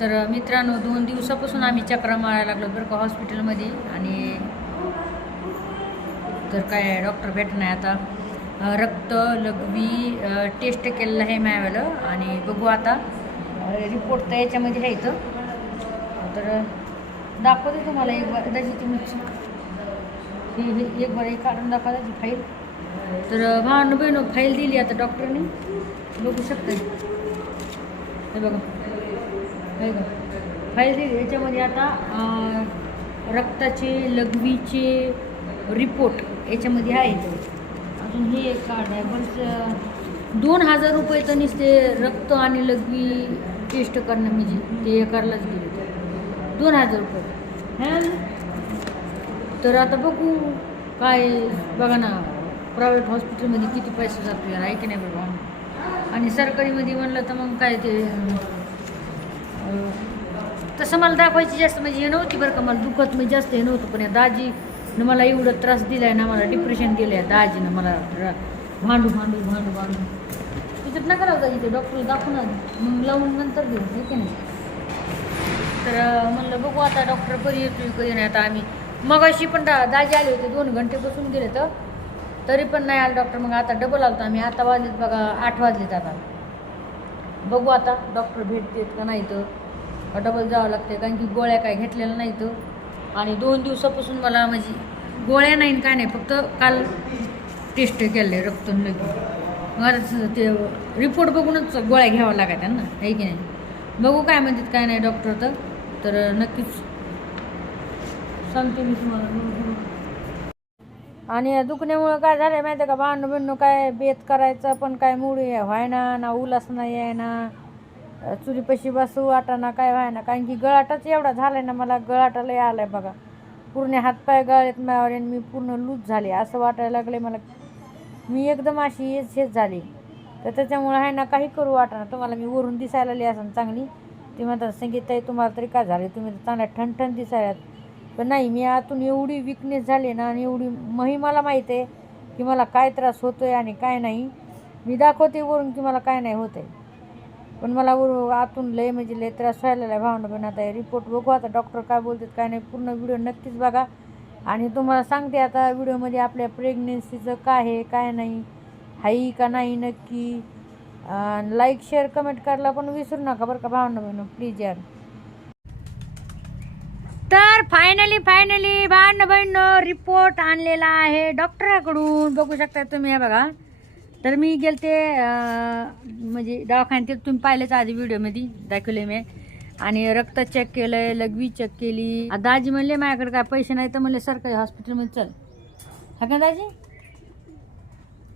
तर मित्रांनो 2 दिवसापासून आम्ही चक्रा मारायला लागलो बरं का हॉस्पिटलमध्ये. आणि तर काय डॉक्टर भेट नाही आता. रक्त लघवी टेस्ट केलेलं आहे मॅवेलं आणि बघू आता रिपोर्ट तर याच्यामध्ये आहे इथं. तर दाखवते तुम्हाला एक बार त्याची तुम्ही एक बार एक काढून दाखवा त्याची फाईल. तर भावांनो बहिणो फाईल दिली आता डॉक्टरने, बघू शकता हे बघा हे बघा फाईल दिली. याच्यामध्ये आता रक्ताचे लघवीचे रिपोर्ट याच्यामध्ये आहेत. अजून हे एक कार्ड आहे बरंच 2000 रुपये तर नुसते रक्त आणि लघवी टेस्ट करणं म्हणजे ते करायलाच गेले 2000 रुपये हां. तर आता बघू काय बघा ना प्रायव्हेट हॉस्पिटलमध्ये किती पैसे जातो यार आहे की नाही बघा. आणि सरकारीमध्ये म्हणलं तर मग काय ते तसं मला दाखवायची जास्त म्हणजे हे नव्हती बरं का. मला दुखत म्हणजे जास्त हे नव्हतं, पण या दाजीनं मला एवढं त्रास दिला आहे ना, मला डिप्रेशन दिलं आहे दाजीनं मला भांडू भांडू भांडू भांडू. तिच्यात नका लावता इथे डॉक्टरला दाखवून मग लावून नंतर घेऊ हे की नाही. तर म्हणलं बघू आता डॉक्टर कधी येतो कधी नाही. आता आम्ही मगाशी पण दाजी आले होते 2 घंटे बसून गेले तर तरी पण नाही आलं डॉक्टर. मग आता डबल आलतो आम्ही. आता वाजलेत बघा 8 वाजलेत. आता बघू आता डॉक्टर भेटतेत का नाही तर डबल जावं लागते, कारण की गोळ्या काय घेतलेल्या नाही तर. आणि 2 दिवसापासून मला म्हणजे गोळ्या नाही काय नाही, फक्त काल टेस्ट केलं आहे रक्त लघवी. मग आता ते रिपोर्ट बघूनच गोळ्या घ्याव्या लागतात त्यांना आहे की नाही. बघू काय म्हणतात काय नाही डॉक्टर तर नक्कीच सांगते मी तुम्हाला. आणि दुखण्यामुळं काय झालं आहे माहिती आहे का भांडणं बिंडणं काय बेत करायचं पण काय मूड व्हायना ना, उल्हास नाही आहे ना, चुलीपाशी बसू वाटाना काय व्हायना. कारण की गळाटाच एवढा झाला आहे ना, मला गळाटाला आला आहे बघा. पूर्ण हातपाय गळ्यात मावर आणि मी पूर्ण लूज झाले असं वाटायला लागले मला. मी एकदम अशी हेच झाली. तर त्याच्यामुळं आहे ना काही करू वाटाना. तुम्हाला मी वरून दिसायला आली असं चांगली, ती म्हणतात संगीताई तुम्हाला तरी काय झाले, तुम्ही तर चांगल्या ठणठण दिसायलात. पण नाही, मी आतून एवढी विकनेस झाली ना आणि एवढी मला माहीत आहे की मला काय त्रास होतो आहे आणि काय नाही. मी दाखवते वरून की मला काय नाही होत आहे, पण मला आतून लय म्हणजे लय त्रास व्हायला आहे भावना. पण आता रिपोर्ट बघू आता डॉक्टर काय बोलतात काय नाही. पूर्ण व्हिडिओ नक्कीच बघा. आणि तुम्हाला सांगते आता व्हिडिओमध्ये आपल्या प्रेग्नेन्सीचं काय आहे काय नाही हाई का नाही नक्की. लाईक शेअर कमेंट करायला पण विसरू नका बरं का भावना प्लीज यार. तर फायनली भांडण बहिणं रिपोर्ट आणलेला आहे डॉक्टराकडून, बघू शकता तुम्ही हे बघा. तर मी गेलते म्हणजे दवाखान्यात, तुम्ही पाहिलेच आधी व्हिडिओमध्ये दाखवले मी. आणि रक्त चेक केलं आहे, लघवी चेक केली. दाजी म्हणले माझ्याकडे काय पैसे नाही तर म्हणले सरकारी हॉस्पिटलमध्ये चल. हा का दाजी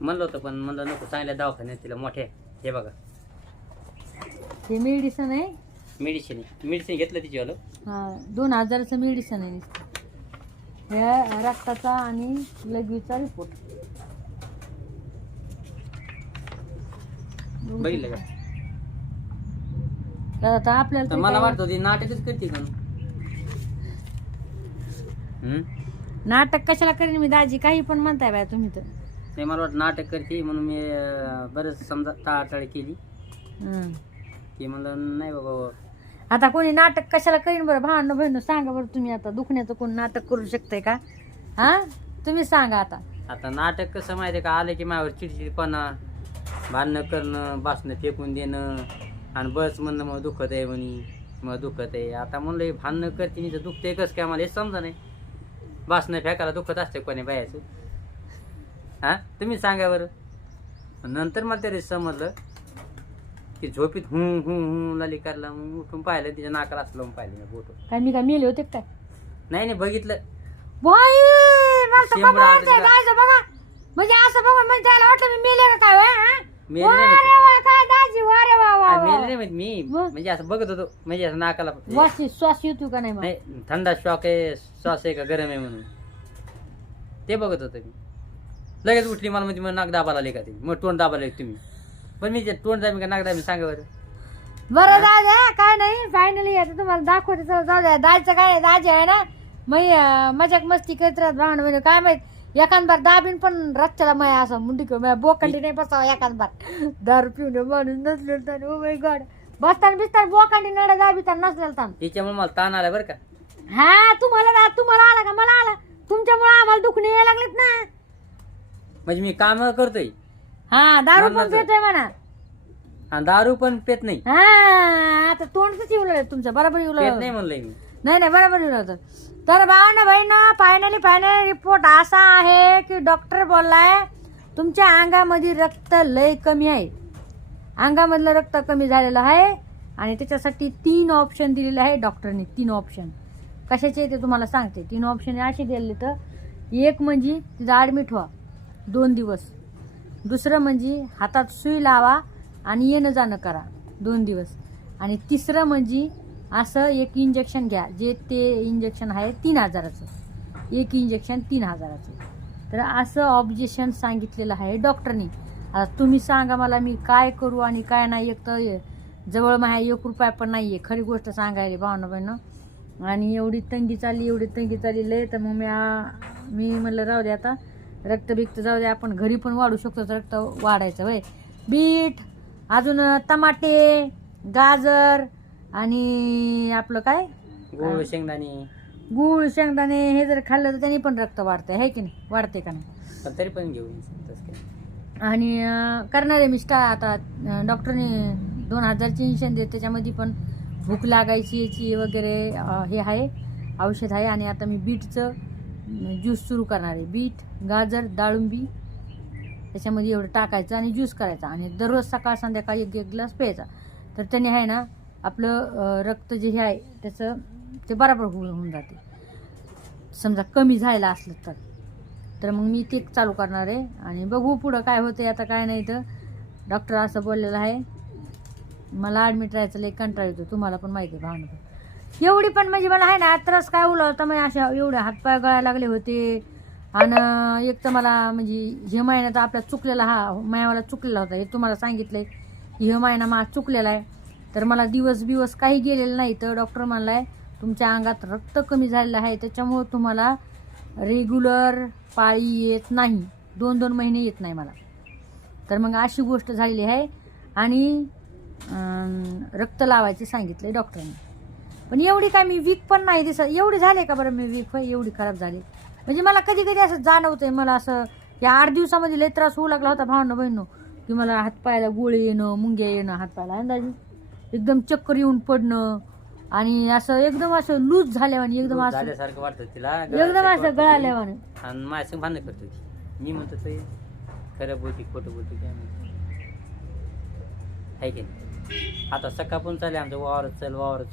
म्हणलं होतं पण म्हणलं नको, चांगल्या दवाखान्यात तिला मोठे. हे बघा हे मेडिसन आहे, मेडिसिन घेतलं तिच्यावालं. हां 2000चं मेडिसन आहे. ह्या रक्ताचा आणि लघवीचा रिपोर्ट बघितलं का. तर आता आपल्याला तर मला वाटतं ती नाटकच करते का. नाटक कशाला करेन मी दाजी, काही पण म्हणताय बाय तुम्ही तर. नाही मला वाटतं नाटक करते म्हणून मी बरंच समजा टाळाटाळ केली की म्हणलं नाही बाबा. आता कोणी नाटक कशाला करीन बरं भावना बहिण सांगा बरं तुम्ही. आता दुखण्याचं कोण नाटक करू शकतंय का हां तुम्ही सांगा. आता नाटक कसं माहिती आहे का, आलं की माझ्यावर चिडचिडपणा, भांडणं करणं, बासणं फेकून देणं आणि बस म्हणणं मग दुखत आहे मग दुखत आहे. आता म्हणलं हे भांडणं करते नाही तर दुखते कसं काय मला हे समजा नाही. बासणं फेकायला दुखत असते कोणी बायाचं हां तुम्ही सांगा बरं. नंतर मला तरी समजलं की झोपीत लाली करायला. मग उठून पाहिलं तिच्या नाकाला असं लावून पाहिलं मी बोट. काय मी काय मेले होते काय नाही बघितलं बघा. म्हणजे असं बघून म्हणजे त्याला वाटलं मी मेले का काय. काय दाजी वारे वा मी म्हणजे असं बघत होतो म्हणजे असं नाकाला श्वास येतो का नाही. थंडा श्वास आहे का गरम आहे म्हणून ते बघत होतं मी. लगेच उठली मला म्हणजे नाक दाबाला आले का ते, मग तोंड दाबाला तुम्ही. पण मी तोंड दाबी का नाक दाबी सांगा बरं. बरं दादा काय नाही फायनली आता तुम्हाला दाखवते. जाऊ द्या दाजीचं काय दाजी आहे ना मजाक मस्ती करत राहत भावना काय माहित एखाद बार दाबीन पण रच्च्याला माया असं मुंडी बोकंडी नाही बसावं एखाद बार दारू पिऊन माणूस नसलं तर. ओ माय गॉड बसताना बिसताना बोकांडी नडा दाबिताना नसलेला ताण. त्याच्यामुळे मला ताण आला बरं का. हा तुम्हाला आला का मला आला. तुमच्यामुळे आम्हाला दुखणे यायला लागलेत ना. म्हणजे मी काम करतोय हा दारू पण म्हणलं तर. पितोय म्हणा. आणि दारू पण पेत नाही. हा आता तोंडच येऊ लागलं तुमचं. बरोबर येऊ पेत नाही लागलं. म्हणलंय मी. नाही बरोबर येऊ लागलं. तर भावना बहिणं फायनली रिपोर्ट असा आहे की डॉक्टर बोललाय तुमच्या अंगामध्ये रक्त लय कमी आहे. अंगामधलं रक्त कमी झालेलं आहे आणि त्याच्यासाठी 3 ऑप्शन दिलेले आहे डॉक्टरने. 3 ऑप्शन कशाचे ते तुम्हाला सांगते. 3 ऑप्शन असे दिले तर एक म्हणजे तिथं ॲडमिट व्हा 2 दिवस. दुसरं म्हणजे हातात सुई लावा आणि येणं जाणं करा 2 दिवस. आणि तिसरं म्हणजे असं एक इंजेक्शन घ्या जे ते इंजेक्शन आहे 3000चं. एक इंजेक्शन 3000चं. तर असं ऑब्जेक्शन सांगितलेलं आहे डॉक्टरनी. आता तुम्ही सांगा मला मी काय करू आणि काय नाही. एक तर जवळ माझ्या 1 रुपया पण नाही आहे खरी गोष्ट सांगायला भावना बहिणं. आणि एवढी तंगी चालली लय. तर मग मी म्हणलं राहू दे आता रक्त जाऊ दे आपण घरी पण वाढू शकतो. तर रक्त वाढायचं वय. बीट अजून टमाटे गाजर आणि आपलं काय गुळ शेंगदाणे हे जर खाल्लं तर त्यांनी पण रक्त वाढतंय है की नाही. वाढते का नाही. पण तरी पण घेऊ तसं काय. आणि करणार आहे मी आता डॉक्टरने 2000ची इंजेक्शन देत त्याच्यामध्ये पण भूक लागायची याची वगैरे हे आहे औषध आहे. आणि आता मी बीटचं ज्यूस सुरू करणार आहे. बीट गाजर डाळिंबी त्याच्यामध्ये एवढं टाकायचं आणि ज्यूस करायचा आणि दररोज सकाळ संध्याकाळी 1 ग्लास प्यायचा. तर त्याने आहे ना आपलं रक्त जे हे आहे त्याचं ते बरोबर होऊन जाते. समजा कमी झायला असलं तर मग मी ते चालू करणार आहे आणि बघू पुढं काय होते. आता काय नाही तर डॉक्टर असं बोललेलं आहे मला ॲडमिट राहायचं लई कंटाळा येतो. तुम्हाला पण माहिती आहे भावना. एवढी पण म्हणजे मला आहे ना त्रास काय उला होता म्हणजे अशा एवढे हातपाय गळायला लागले होते. आणि एक तर मला म्हणजे हे महिना तर आपला चुकलेला महिन्याला चुकलेला होता. हे तुम्हाला सांगितलंय की हे महिना माझा चुकलेला आहे. तर मला दिवस काही गेलेलं नाही. तर डॉक्टर म्हणलाय तुमच्या अंगात रक्त कमी झालेलं आहे त्याच्यामुळं तुम्हाला रेग्युलर पाळी येत नाही. 2-2 महिने येत नाही मला. तर मग अशी गोष्ट झालेली आहे. आणि रक्त लावायचे सांगितले डॉक्टरांनी. पण एवढी काय मी वीक पण नाही दिसत. एवढी झाले का बरं मी वीक एवढी खराब झाली. म्हणजे मला कधी असं जाणवतंय मला असं या 8 दिवसामध्ये लय त्रास होऊ लागला होता भावना बहिणो की मला हातपायाला गोळे येणं मुंग्या येणं हातपायाला अंदाजे एकदम चक्कर येऊन पडणं आणि असं एकदम असं लूज झाल्यावानी एकदम असं झाल्यासारखं वाटतं तिला. एकदम असं गळाल्यावानी. आणि माझ्या भांडण करतो मी म्हणतो ते खरं बोलती खोटं बोलती काय माहिती आहे की नाही. आता सकाळपून चालले आमचं वावरत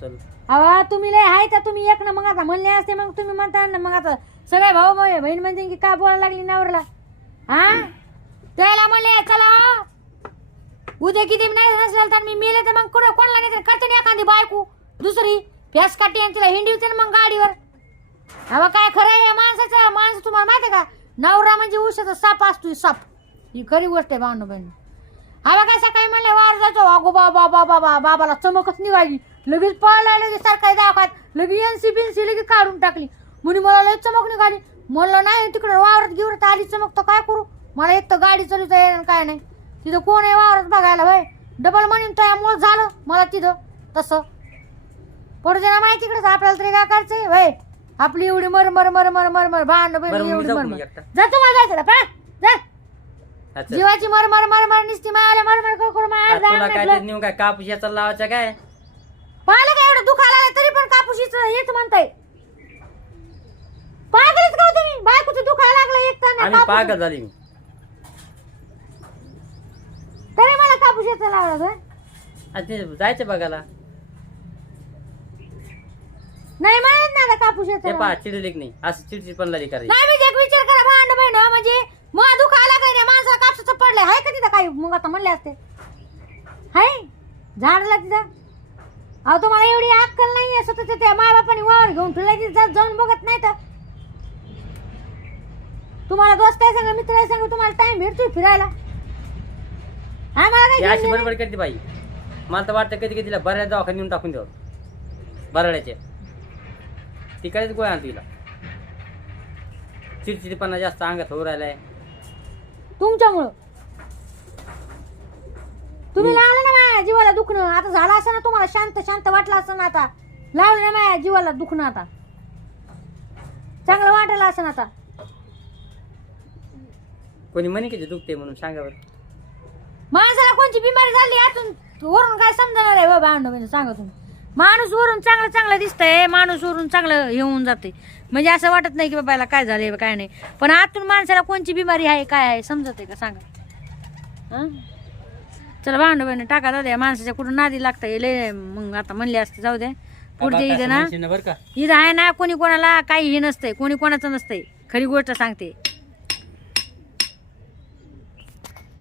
चल. अवा तुम्ही लय आहे का तुम्ही एक ना मग आता म्हणले असते मग तुम्ही म्हणता ना मग आता सगळे भाऊ बहीण म्हणते की काय बोलायला लागली नवऱ्याला. हा त्याला म्हणले चला उद्या किती नाही नसेल तर मी मेले तर मग कोणाला नाही करते ना एखादी बायको दुसरी फॅस काठी आणि तिला हिंडवते ना मग गाडीवर. अवा काय खरं आहे माणसं तुम्हाला माहिती आहे का नवरा म्हणजे उशाचा साप असतो साप. ही खरी गोष्ट आहे भावना बहीण. हवा काय सकाळी म्हणले वार जायचो अगो बाबाला चमकच निघाली लगेच पळायला लगेच सरकारी दवाखान्यात लगेच NC लगेच काढून टाकली. मुली मला लय चमक निघाली. म्हणलं नाही तिकडे वावरात घेऊन आली चमक तर काय करू. मला एक तर गाडी चालवता येणार काय नाही. तिथं कोण आहे वावरात बघायला भाई डबल म्हणून त्यामुळं झालं मला तिथं तसं. पडू दे ना माहिती तिकडे आपल्याला तरी काय करायचंय भाई. आपली एवढी मर भांड एवढी मरमर जा तुम्हाला जायचं पा जा. जीवाची मर निसती मायाला मर करू काय कापूस याचा लावायचा काय पाहिलं का एवढं दुखायला तरी पण कापूशीच येत म्हणताय. पागलच का तुम्ही बायकोचं दुखायला लागलं एक तर पागल झाली मी तरी मला कापूस याचा लावला जायचं बघायला नाही म्हणत ना कापूस याचा पा चिडलेक नाही असं चिडचिड पण लागली करायची. नाही मी एक विचार करा भांड बहिण म्हणजे मग दुखायला लागलं नाही माणसाला कापसाचं पडलंय हाय का तिथं काही मग आता म्हणले असते हाय झाडला तिथं. अहो तुम्हाला एवढी अक्कल नाहीये स्वतःच्या त्या माय बापाने वावर घेऊन ठेवला जाऊन बघत नाही तर. तुम्हाला दोस्त आहे सांगा मित्र आहे सांगा तुम्हाला टाइम भेटतोय फिरायला. हा मला अशी बडबड करते बाई. मला तर वाटतं कधी तिला बऱ्याच दवाखान्यात नेऊन टाकून द्यावं बराड्याच्या. ती काहीच गोळ्या आणतो तिला. चिडचिडपणा जास्त अंगात होऊ राहिलाय तुमच्यामुळं. तुम्ही लावलं ना माझ्या जीवाला दुखणं, आता झालं असं ना तुम्हाला, शांत शांत वाटलं असं ना, आता लावलं ना माझ्या जीवाला दुखणं, आता चांगलं वाटायला असं ना आता. कोणी म्हणे की ते दुखते म्हणून सांगा बरं. माणसाला कोणची बिमारी झाली आतून वरून काय समजणार आहे बाबा भांडण, सांगा तुम्ही. माणूस वरून चांगलं चांगलं दिसतंय, माणूस वरून चांगलं हे होऊन जाते, म्हणजे असं वाटत नाही की बाबा याला काय झालंय काय नाही, पण आतून माणसाला कोणची बिमारी आहे काय आहे समजत आहे का सांगा. हं? चला भांडण बहिणी टाका, जाऊ द्या, माणसाच्या कुठं नादी लागता येईल. मग आता म्हणले असते जाऊ द्या, पुढचे इथं ना बरं का इथं आहे ना, कोणी कोणाला काही हे नसतंय, कोणी कोणाचं नसतंय, खरी गोष्ट सांगते.